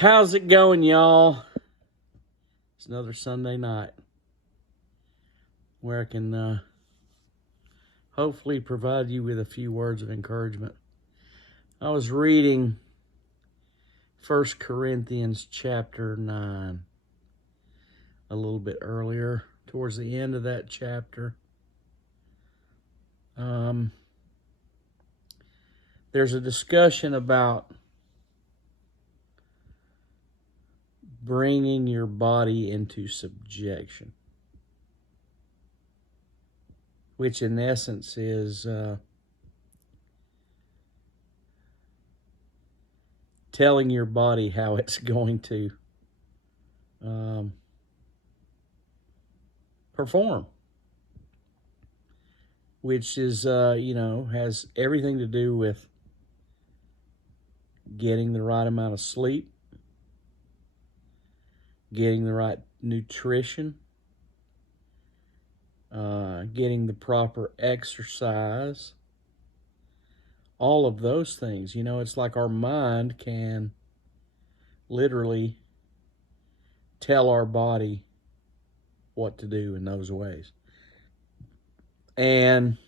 How's it going, y'all? It's another Sunday night where I can hopefully provide you with a few words of encouragement. I was reading 1 Corinthians chapter 9 a little bit earlier, towards the end of that chapter. There's a discussion about bringing your body into subjection, which in essence is telling your body how it's going to perform, which is, has everything to do with getting the right amount of sleep, getting the right nutrition, getting the proper exercise, all of those things. It's like our mind can literally tell our body what to do in those ways. And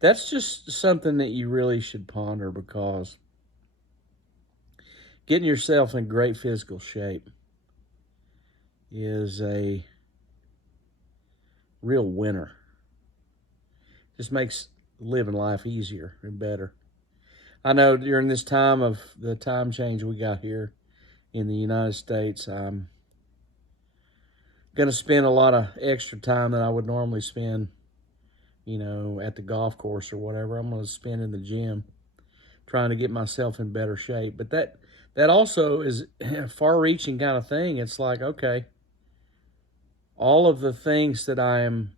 that's just something that you really should ponder, because getting yourself in great physical shape is a real winner. Just makes living life easier and better. I know during this time of the time change we got here in the United States, I'm going to spend a lot of extra time that I would normally spend, at the golf course or whatever. I'm going to spend in the gym trying to get myself in better shape. But that also is a far-reaching kind of thing. It's like, okay, all of the things that I am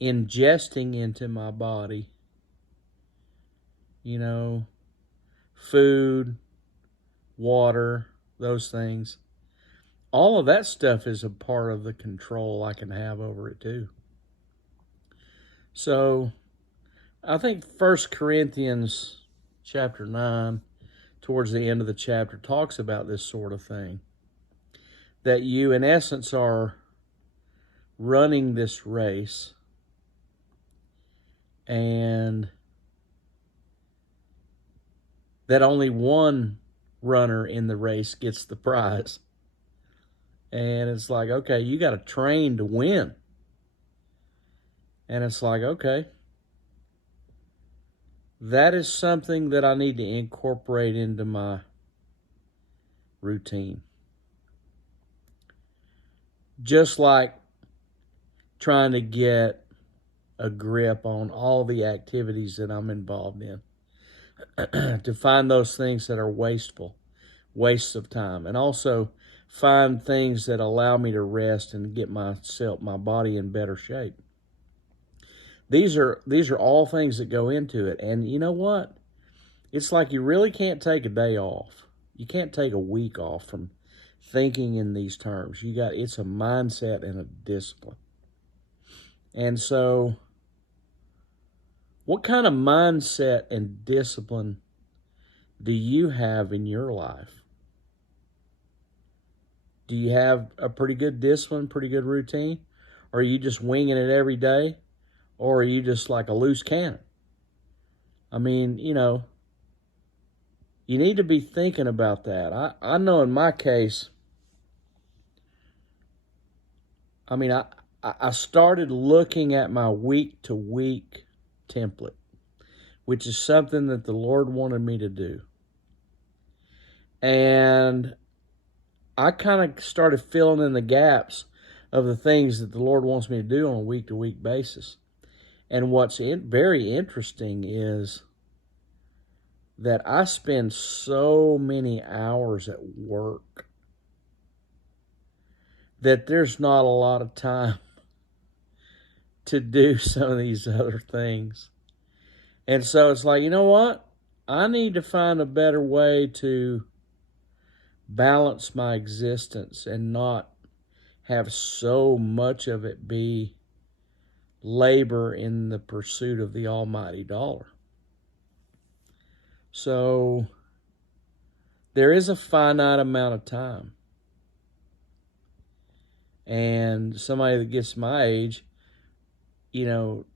ingesting into my body, food, water, those things, all of that stuff is a part of the control I can have over it too. So I think 1 Corinthians chapter 9, towards the end of the chapter, talks about this sort of thing. That you, in essence, are running this race, and that only one runner in the race gets the prize. And it's like, okay, you got to train to win. And it's like, okay, that is something that I need to incorporate into my routine. Just like trying to get a grip on all the activities that I'm involved in, to find those things that are wasteful, wastes of time, and also find things that allow me to rest and get my body in better shape. These are all things that go into it. And you know what? It's like you really can't take a day off. You can't take a week off from thinking in these terms. It's a mindset and a discipline. And so, what kind of mindset and discipline do you have in your life? Do you have a pretty good discipline, pretty good routine? Or are you just winging it every day? Or are you just like a loose cannon? I mean, you need to be thinking about that. I know in my case, I started looking at my week-to-week template, which is something that the Lord wanted me to do. And I kind of started filling in the gaps of the things that the Lord wants me to do on a week-to-week basis. And what's very interesting is that I spend so many hours at work that there's not a lot of time to do some of these other things. And so it's like, you know what? I need to find a better way to balance my existence and not have so much of it be labor in the pursuit of the almighty dollar. So there is a finite amount of time. And somebody that gets my age, you know,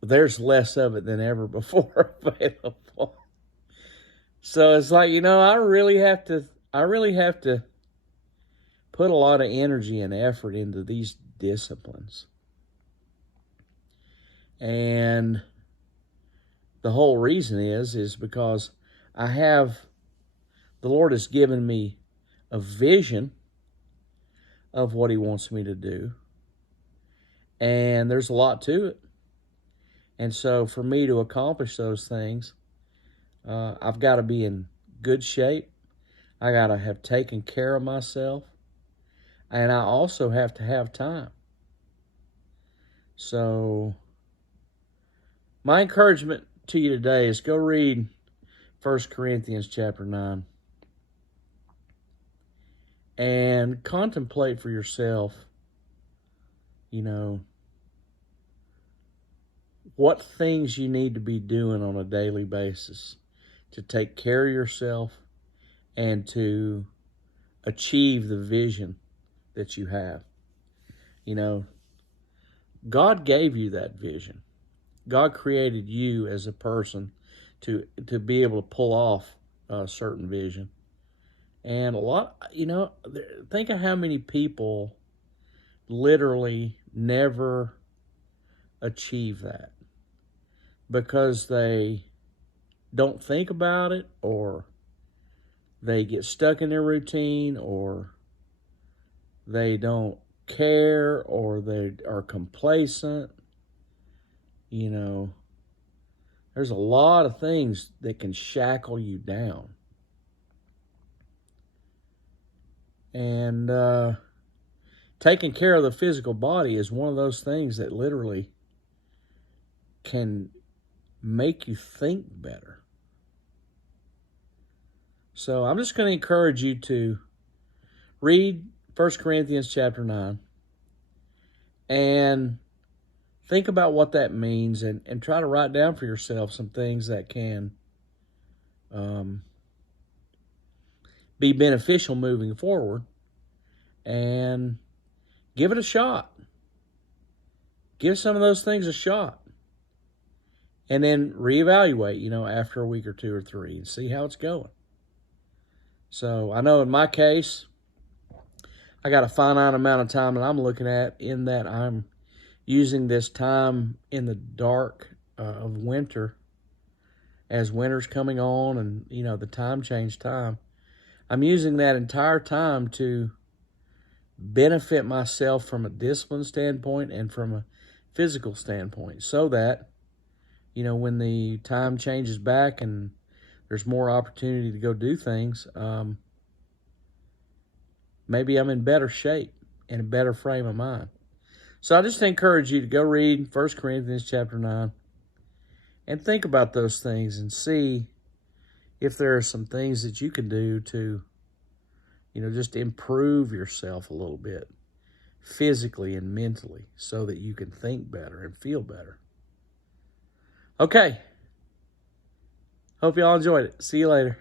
there's less of it than ever before available. So it's like, I really have to put a lot of energy and effort into these disciplines. And the whole reason is because the Lord has given me a vision of what he wants me to do. And there's a lot to it. And so for me to accomplish those things, I've got to be in good shape. I got to have taken care of myself. And I also have to have time. So my encouragement to you today is go read 1 Corinthians chapter 9 and contemplate for yourself, what things you need to be doing on a daily basis to take care of yourself and to achieve the vision that you have. God gave you that vision. God created you as a person to be able to pull off a certain vision. And think of how many people literally never achieve that because they don't think about it, or they get stuck in their routine, or they don't care, or they are complacent. There's a lot of things that can shackle you down. And taking care of the physical body is one of those things that literally can make you think better. So I'm just going to encourage you to read 1 Corinthians chapter 9 and think about what that means, and try to write down for yourself some things that can be beneficial moving forward, and give it a shot. Give some of those things a shot. And then reevaluate, after a week or 2 or 3 and see how it's going. So I know in my case, I got a finite amount of time that I'm looking at, in that I'm using this time in the dark of winter, as winter's coming on and, the time change time. I'm using that entire time to benefit myself from a discipline standpoint and from a physical standpoint, so that, when the time changes back and there's more opportunity to go do things, maybe I'm in better shape and a better frame of mind. So I just encourage you to go read 1 Corinthians chapter 9 and think about those things and see if there are some things that you can do to, just improve yourself a little bit physically and mentally, so that you can think better and feel better. Okay. Hope y'all enjoyed it. See you later.